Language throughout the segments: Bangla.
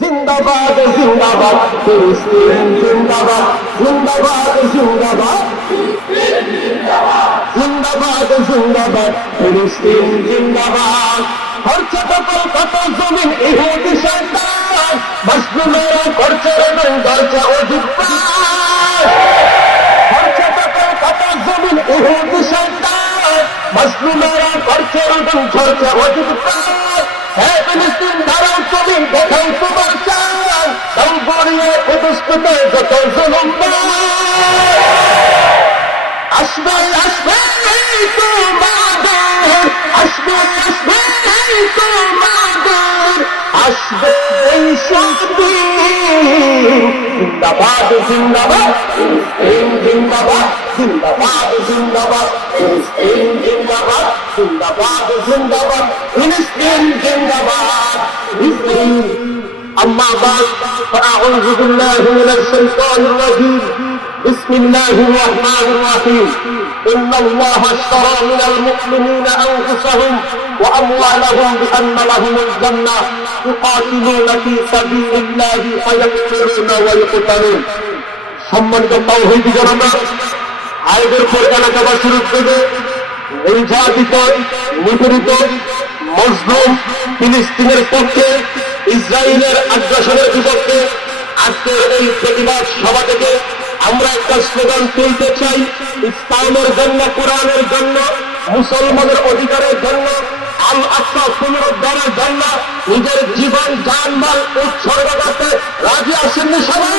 জিন্দাবাদ জিন্দাবাদ, ফিলিস্তিন জিন্দাবাদ জিন্দাবাদ জিন্দাবাদ। জিন্দাবাদ জিন্দাবাদ, ফিলিস্তিন জিন্দাবাদ। খরচা কত কত জমিন, ইহুদি সন্তান মজলুমেরা করছে এবং দরজা অধিক খরচা কত কত জমিন, ইহুদি সন্তান মজলুমেরা করছে এবং দরজা অধিক হ্যাঁ ফিলিস্তিন তুমি দেখাও তোমার চান দম গড়িয়ে প্রতিষ্ঠিত যত জুলুম আসবে আসবে তোমাদের আসবে আসবে তোমাদের আসবে শক্তি জিন্দাবাদ জিন্দাবাদ ফিলিস্তিন জিন্দাবাদ জিন্দাবাদ জিন্দাবাদ জিন্দাবাদ জিন্দাবাদ জিন্দাবাদ ফিলিস্তিন জিন্দাবাদ ফিলিস্তিন أما بعد فأعوذ بالله من الشيطان الرجيم بسم الله الرحمن الرحيم إن الله اشترى من المؤمنين أنفسهم وأموالهم بأن لهم الجنة يقاتلون في سبيل الله فيقتلون ويقتلون সম্মানিত তাওহীদি জনতা আয়োগের পরিচালকাবাসীর উদ্যোগে নির্যাতিত, নিপীড়িত, মজলুম ফিলিস্তিনের পক্ষে, ইসরায়েলের আগ্রাসনের বিপক্ষে আজকের এই প্রতিবাদ সভা থেকে আমরা একটা স্লোগান তুলতে চাই, ইসলামের জন্য, কোরআনের জন্য, মুসলমানের অধিকারের জন্য, আল আকসা পুনরুদ্ধারের জন্য, নিজের জীবন জানমাল উৎসর্গ করতে রাজি আসেননি সবাই?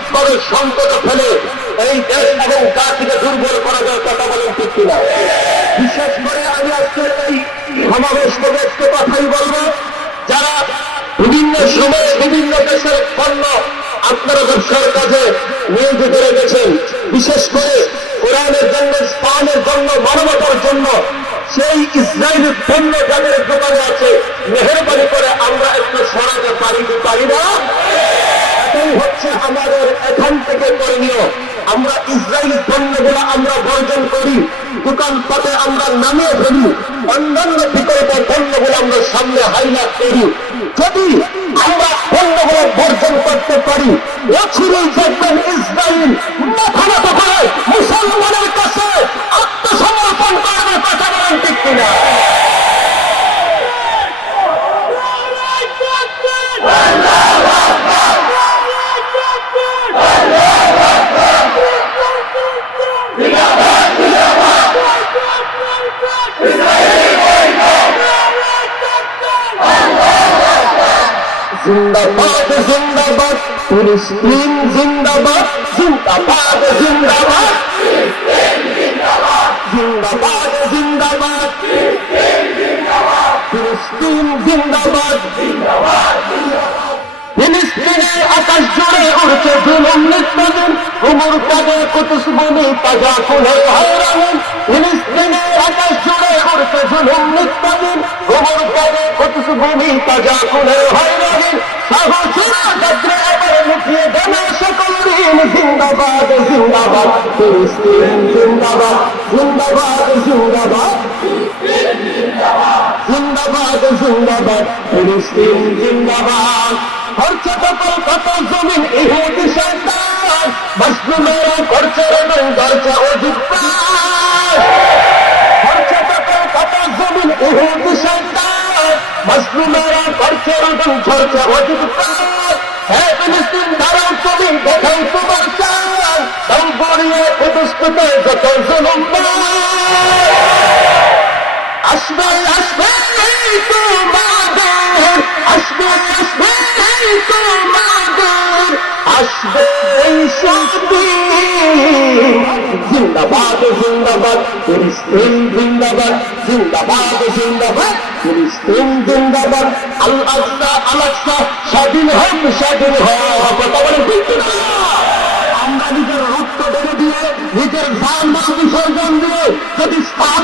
করে সংকটে ফেলে এই দেশ এবং জাতিকে দুর্বল করা যায় কথা বলেন ঠিক কিনা? বিশেষ করে আমি আজকে এই সমাবেশ থেকে কথাই বলব। যারা বিভিন্ন সময়ে বিভিন্ন দেশের পণ্য আপনারা ব্যবসার কাজে নিয়োজিত রেখেছেন বিশেষ করে কোরআনের জন্য স্থানের জন্য, মানবতার জন্য, সেই ইসরায়েলের পণ্য যাদের দোকানে আছে, মেহরবানি করে আমরা একটু সরাতে পারি পারি না? হচ্ছে আমাদের এখান থেকে করণীয়। আমরা ইসরায়েলি পণ্যগুলো আমরা বর্জন করি দোকানপাটে আমরা নামিয়ে ফেলি, অন্যান্য বিকল্প পণ্যগুলো আমরা সামনে হাইলাইট করি। যদি আমরা পণ্যগুলো বর্জন করতে পারি, অচিরেই দেখবেন ইসরায়েল মুসলমানের কাছে আত্মসমর্পণ জিন্দাবাদ জিন্দাবাদ ফিলিস্তিন জিন্দাবাদ জিন্দাবাদ জিন্দাবাদ জিন্দাবাদ জিন্দাবাদ ফিলিস্তিন জিন্দাবাদ ফিলিস্তিনের আকাশ জুড়ে উড়ছে জুলুম নিত্যদিন উমর কাদে কুতুস বনি তাজা কুলে হয়রান জুলুম নিত্যদিন উমর কাদে কুতুস বনি তাজা কুলে হয়রান সাহসীরা যাত্রা এবার মুখিয়ে দেনা সকল দিন। জিন্দাবাদ জিন্দাবাদ, ফিলিস্তিন জিন্দাবাদ জিন্দাবাদ জিন্দাবাদ জিন্দাবাদ জিন্দাবাদ, ফিলিস্তিন জিন্দাবাদ। খরচা কত কত জমিন, ইহুদি সন্তান মজলুমেরা করছে এবং দরজা অধিক খরচা কত কত হুক সন্তান মজলুমেরা করছে রুদন ঝরছে অজিত হে ফিলিস্তিন দাঁড়াও তুমি দেখাও তোমার চান দম গড়িয়ে প্রতিষ্ঠিতে যত জুলুম আসবে আসবে তোমাদের আসবে আসবে তোমাদের আসবে এই শান্তি জিন্দাবাদ জিন্দাবাদ ফিলিস্তিন জিন্দাবাদ জিন্দাবাদ জিন্দাবাদ ফিলিস্তিন জিন্দাবাদ আল আকসা আল আকসা স্বাধীন হোক স্বাধীন না আমরা নিজের রক্ত বেড়ে দিয়ে, নিজের প্রাণ বিসর্জন দিয়ে, যদি কোরআনের